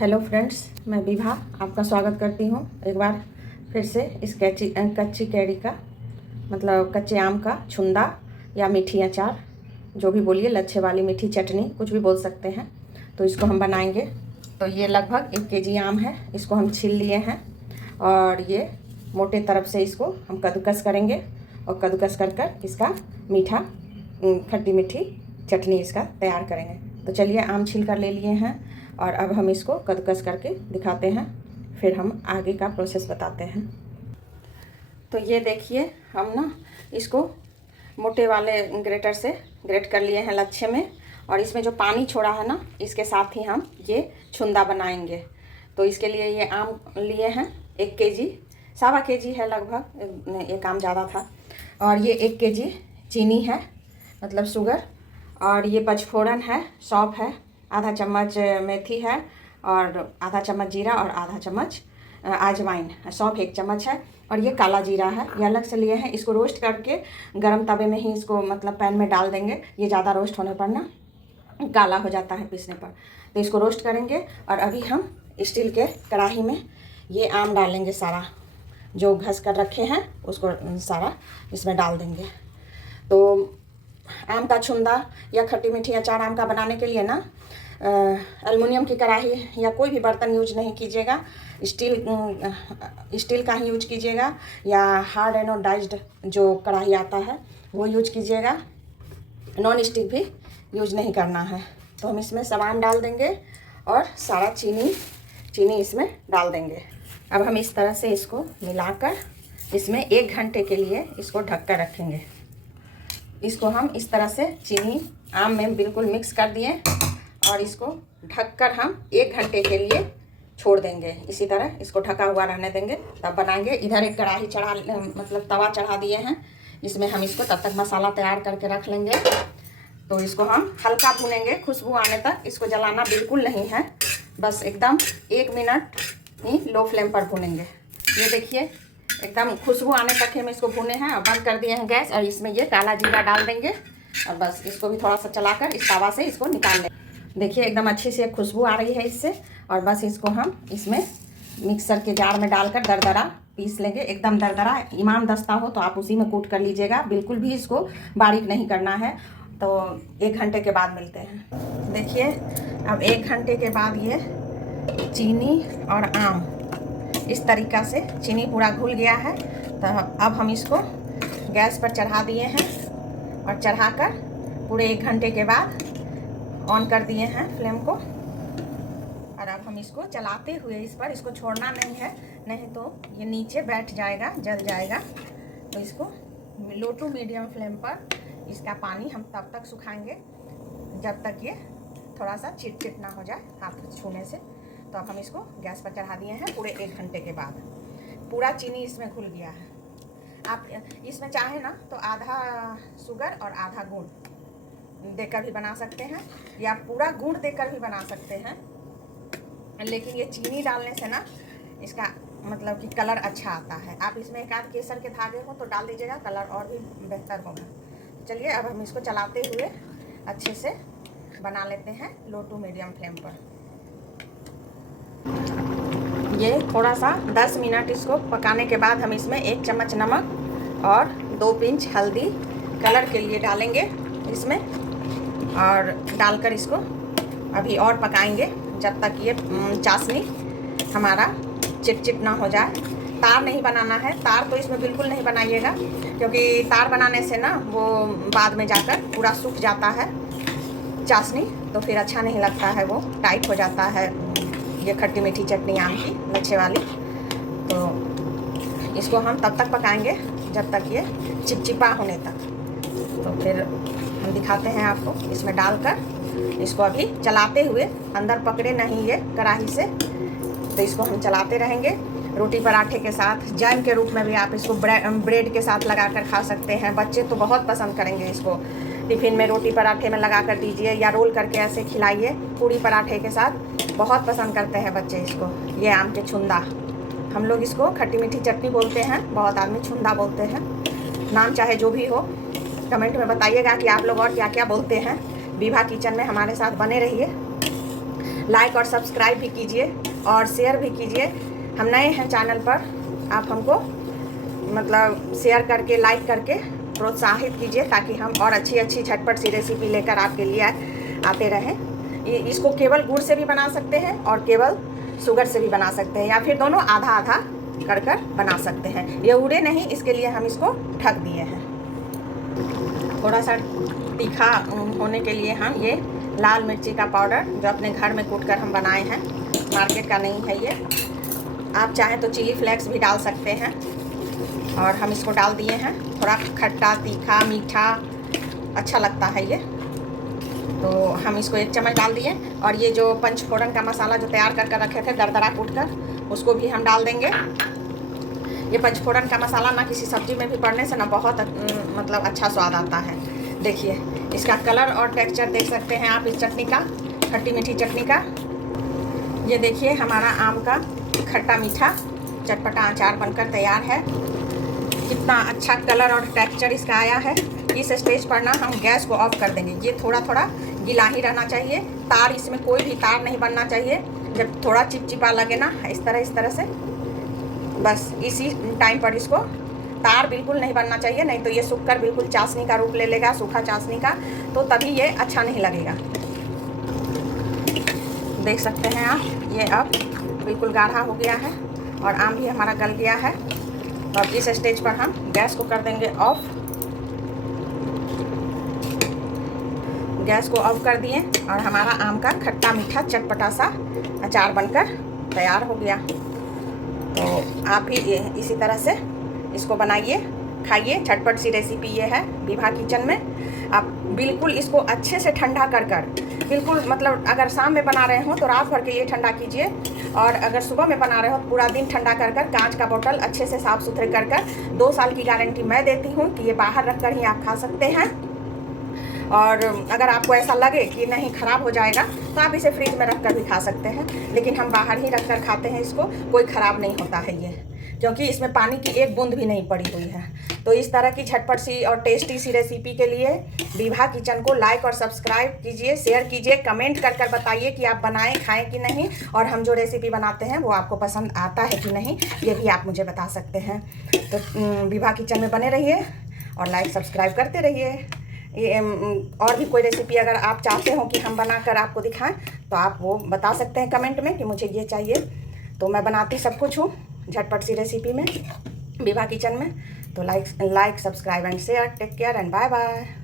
Hello friends, मैं विभा आपका स्वागत करती हूँ एक बार फिर से इस कच्ची कैरी का मतलब कच्चे आम का छुंदा या मीठी अचार, जो भी बोलिए, लच्छे वाली मीठी चटनी, कुछ भी बोल सकते हैं। तो इसको हम बनाएंगे। तो ये लगभग 1 केजी आम है। इसको हम छील लिए हैं और ये मोटे तरफ से इसको हम कद्दूकस करेंगे और कद्दूकस कर इसका मीठा खट्टी मीठी चटनी इसका तैयार करेंगे। तो चलिए, आम छील कर ले लिए हैं और अब हम इसको कद्दूकस करके दिखाते हैं, फिर हम आगे का प्रोसेस बताते हैं। तो ये देखिए, हम ना इसको मोटे वाले ग्रेटर से ग्रेट कर लिए हैं लच्छे में, और इसमें जो पानी छोड़ा है ना, इसके साथ ही हम ये छुंदा बनाएंगे। तो इसके लिए ये आम लिए हैं 1 केजी, 1.25 केजी है लगभग, एक आम ज़्यादा था। और ये 1 केजी चीनी है, मतलब शुगर, और ये पचफोरन है, सौंफ है, आधा चम्मच मेथी है, और आधा चम्मच जीरा और आधा चम्मच अजवाइन। सौंफ 1 चम्मच है, और ये काला जीरा है, ये अलग से लिए हैं। इसको रोस्ट करके गरम तवे में ही इसको मतलब पैन में डाल देंगे। ये ज़्यादा रोस्ट होने पर ना काला हो जाता है पीसने पर, तो इसको रोस्ट करेंगे। और अभी हम स्टील के कढ़ाई में ये आम डालेंगे, सारा जो घस कर रखे हैं उसको सारा इसमें डाल देंगे। तो आम का छुंदा या खट्टी मीठी अचार आम का बनाने के लिए ना एल्युमिनियम की कढ़ाई या कोई भी बर्तन यूज नहीं कीजिएगा। स्टील का ही यूज कीजिएगा, या हार्ड एनोडाइज्ड जो कढ़ाई आता है वो यूज कीजिएगा। नॉन स्टिक भी यूज नहीं करना है। तो हम इसमें सामान डाल देंगे और सारा चीनी इसमें डाल देंगे। अब हम इस तरह से इसको मिलाकर इसमें 1 घंटे के लिए इसको ढक कर रखेंगे। इसको हम इस तरह से चीनी आम में बिल्कुल मिक्स कर दिए और इसको ढककर हम 1 घंटे के लिए छोड़ देंगे। इसी तरह इसको ढका हुआ रहने देंगे, तब बनाएंगे। इधर एक कढ़ाई मतलब तवा चढ़ा दिए हैं, इसमें हम इसको तब तक मसाला तैयार करके रख लेंगे। तो इसको हम हल्का भूनेंगे, खुशबू आने तक। इसको जलाना बिल्कुल नहीं है, बस एकदम 1 मिनट ही लो फ्लेम पर भूनेंगे। ये देखिए, एकदम खुशबू आने तक हम इसको भुने हैं और बंद कर दिए हैं गैस। और इसमें ये काला जीरा डाल देंगे और बस इसको भी थोड़ा सा चलाकर इस तवा से इसको निकाल लेंगे। देखिए, एकदम अच्छी सी खुशबू आ रही है इससे। और बस इसको हम इसमें मिक्सर के जार में डालकर दरदरा पीस लेंगे, एकदम दरदरा। इमाम दस्ता हो तो आप उसी में कूट कर लीजिएगा, बिल्कुल भी इसको बारीक नहीं करना है। तो 1 घंटे के बाद मिलते हैं। देखिए, अब 1 घंटे के बाद ये चीनी और आम इस तरीक़ा से चीनी पूरा घुल गया है। तो अब हम इसको गैस पर चढ़ा दिए हैं और चढ़ाकर पूरे 1 घंटे के बाद ऑन कर दिए हैं फ्लेम को। और अब हम इसको चलाते हुए इस पर इसको छोड़ना नहीं है, नहीं तो ये नीचे बैठ जाएगा, जल जाएगा। तो इसको लो टू मीडियम फ्लेम पर इसका पानी हम तब तक सुखाएंगे जब तक ये थोड़ा सा चिट ना हो जाए हाथ छूने से। तो अब हम इसको गैस पर चढ़ा दिए हैं। पूरे 1 घंटे के बाद पूरा चीनी इसमें घुल गया है। आप इसमें चाहें ना तो आधा शुगर और आधा गुड़ देकर भी बना सकते हैं, या पूरा गुड़ देकर भी बना सकते हैं। लेकिन ये चीनी डालने से ना इसका मतलब कि कलर अच्छा आता है। आप इसमें एक आध केसर के धागे हो तो डाल दीजिएगा, कलर और भी बेहतर होगा। चलिए, अब हम इसको चलाते हुए अच्छे से बना लेते हैं लो टू मीडियम फ्लेम पर। ये थोड़ा सा 10 मिनट इसको पकाने के बाद हम इसमें 1 चम्मच नमक और 2 पिंच हल्दी कलर के लिए डालेंगे इसमें, और डालकर इसको अभी और पकाएंगे जब तक ये चाशनी हमारा चिट ना हो जाए। तार नहीं बनाना है, तार तो इसमें बिल्कुल नहीं बनाइएगा, क्योंकि तार बनाने से ना वो बाद में जाकर पूरा सूख जाता है चाशनी, तो फिर अच्छा नहीं लगता है, वो टाइट हो जाता है ये खट्टी मीठी चटनी आम की लच्छे वाली। तो इसको हम तब तक पकाएंगे जब तक ये चिपचिपा होने तक। तो फिर हम दिखाते हैं आपको इसमें डालकर। इसको अभी चलाते हुए, अंदर पकड़े नहीं ये कढ़ाई से, तो इसको हम चलाते रहेंगे। रोटी पराठे के साथ, जैम के रूप में भी आप इसको ब्रेड के साथ लगाकर खा सकते हैं। बच्चे तो बहुत पसंद करेंगे इसको। टिफ़िन में रोटी पराठे में लगा कर दीजिए, या रोल करके ऐसे खिलाइए पूरी पराठे के साथ, बहुत पसंद करते हैं बच्चे इसको। ये आम के छुंदा, हम लोग इसको खट्टी मीठी चटनी बोलते हैं, बहुत आदमी छुंदा बोलते हैं। नाम चाहे जो भी हो, कमेंट में बताइएगा कि आप लोग और क्या क्या बोलते हैं। विभा किचन में हमारे साथ बने रहिए। लाइक और सब्सक्राइब भी कीजिए और शेयर भी कीजिए। हम नए हैं चैनल पर, आप हमको मतलब शेयर करके, लाइक करके प्रोत्साहित कीजिए ताकि हम और अच्छी अच्छी झटपट सी रेसिपी लेकर आपके लिए आते रहें। इसको केवल गुड़ से भी बना सकते हैं और केवल शुगर से भी बना सकते हैं, या फिर दोनों आधा आधा कर बना सकते हैं। ये उड़े नहीं, इसके लिए हम इसको ढक दिए हैं। थोड़ा सा तीखा होने के लिए हम ये लाल मिर्ची का पाउडर जो अपने घर में कूट कर हम बनाए हैं, मार्केट का नहीं है ये, आप चाहें तो चिली फ्लेक्स भी डाल सकते हैं। और हम इसको डाल दिए हैं। थोड़ा खट्टा, तीखा, मीठा अच्छा लगता है ये, तो हम इसको 1 चम्मच डाल दिए। और ये जो पंचफोड़न का मसाला जो तैयार कर रखे थे दरदरा कूट कर, उसको भी हम डाल देंगे। ये पंचफोड़न का मसाला ना किसी सब्जी में भी पड़ने से ना बहुत मतलब अच्छा स्वाद आता है। देखिए इसका कलर और टेक्सचर देख सकते हैं आप इस चटनी का, खट्टी मीठी चटनी का। ये देखिए हमारा आम का खट्टा मीठा चटपटा अचार बनकर तैयार है। कितना अच्छा कलर और टेक्सचर इसका आया है। इस स्टेज पर ना हम गैस को ऑफ कर देंगे। ये थोड़ा थोड़ा गीला ही रहना चाहिए, तार इसमें कोई भी तार नहीं बनना चाहिए। जब थोड़ा चिपचिपा लगे ना इस तरह से, बस इसी टाइम पर इसको, तार बिल्कुल नहीं बनना चाहिए, नहीं तो ये सूख कर बिल्कुल चाशनी का रूप ले लेगा, सूखा चाशनी का, तो तभी ये अच्छा नहीं लगेगा। देख सकते हैं आप, ये अब बिल्कुल गाढ़ा हो गया है और आम भी हमारा गल गया है। तो अब इस स्टेज पर हम गैस को कर देंगे ऑफ। गैस को ऑफ कर दिए और हमारा आम का खट्टा मीठा चटपटा सा अचार बनकर तैयार हो गया। तो आप भी इसी तरह से इसको बनाइए, खाइए। झटपट सी रेसिपी ये है विभा किचन में। आप बिल्कुल इसको अच्छे से ठंडा कर बिल्कुल, मतलब अगर शाम में बना रहे हो तो रात भर के लिए ठंडा कीजिए, और अगर सुबह में बना रहे हो तो पूरा दिन ठंडा कर कांच का बोतल अच्छे से साफ़ सुथरे कर 2 साल की गारंटी मैं देती हूँ कि ये बाहर रख कर ही आप खा सकते हैं। और अगर आपको ऐसा लगे कि नहीं ख़राब हो जाएगा तो आप इसे फ्रिज में रख कर भी खा सकते हैं, लेकिन हम बाहर ही रख कर खाते हैं इसको। कोई ख़राब नहीं होता है ये, क्योंकि इसमें पानी की एक बूंद भी नहीं पड़ी हुई है। तो इस तरह की झटपट सी और टेस्टी सी रेसिपी के लिए विभा किचन को लाइक और सब्सक्राइब कीजिए, शेयर कीजिए, कमेंट कर बताइए कि आप बनाएं, खाएं कि नहीं, और हम जो रेसिपी बनाते हैं वो आपको पसंद आता है कि नहीं, ये भी आप मुझे बता सकते हैं। तो विभा किचन में बने रहिए और लाइक सब्सक्राइब करते रहिए। ये और भी कोई रेसिपी अगर आप चाहते हो कि हम बनाकर आपको दिखाएं तो आप वो बता सकते हैं कमेंट में कि मुझे ये चाहिए। तो मैं बनाती सब कुछ हूँ झटपट सी रेसिपी में, विभा किचन में। तो like subscribe and share. Take care and bye bye.